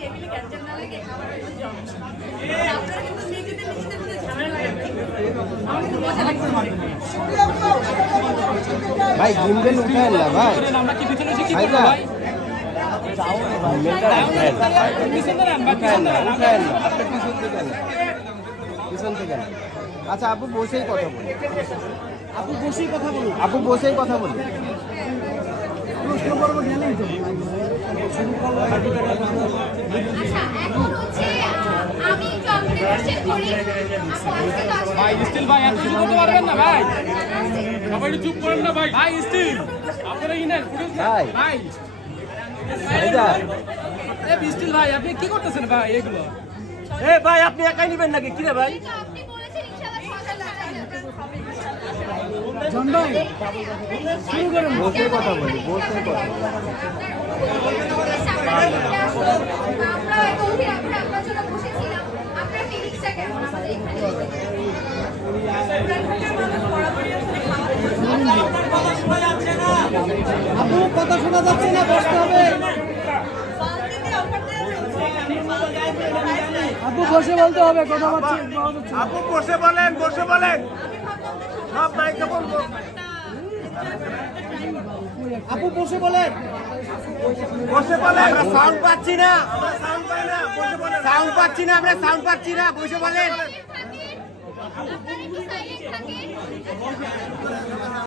টেবিলে গ্যাঞ্জাম না লাগে খাবার আপনারা কিন্তু নিজেদের মধ্যে ঝামেলা লাগাচ্ছেন। আমার কিন্তু মজা লাগছে ভাই গিম্বেল উঠায় না ভাই, আমরা কি পিছনে এসে কি করব ভাই? পিছন থেকে না। আচ্ছা আপু বসেই কথা বলি, আপু বসেই কথা বলুন। আপু বসেই কথা বলি। আচ্ছা এখন হচ্ছে আমি একটু আপনাদের কোশ্চেন করি ভাই স্টিল ভাই এত কিছু করতে পারবেন না ভাই, সবাই একটু চুপ করেন না ভাই। ভাই স্টিল আপনারা কি নেন ভাই ভাই ভাইজান, এ স্টিল ভাই আপনি কি করতেছেন ভাই এগুলো? এ ভাই আপনি একাই নেবেন নাকি কি রে ভাই? আপনি বলেছেন ইনশাআল্লাহ জন ভাই শুরু করেন। বসে কথা বলি, বসে কথা বলি। আমরা গভীর আমরা আপনার জন্য বসেছিলাম। আপনার ফিলিংসটা কেমন আমাদের এখানে? আপু কথা শোনা যাচ্ছে না, বসতে হবে। আপু বসে বলতে হবে, কথা পাচ্ছি। আপু বসে বলেন, বসে বলেন, সব মাইকে বলবো। আপু বসে বলেন, বসে বলেন। আমরা সাউন্ড পাচ্ছি না, সাউন্ড পাচ্ছি না, আমরা সাউন্ড পাচ্ছি না, বসে বলেন। আপনারা একটু সাইলেন্ট থাকেন।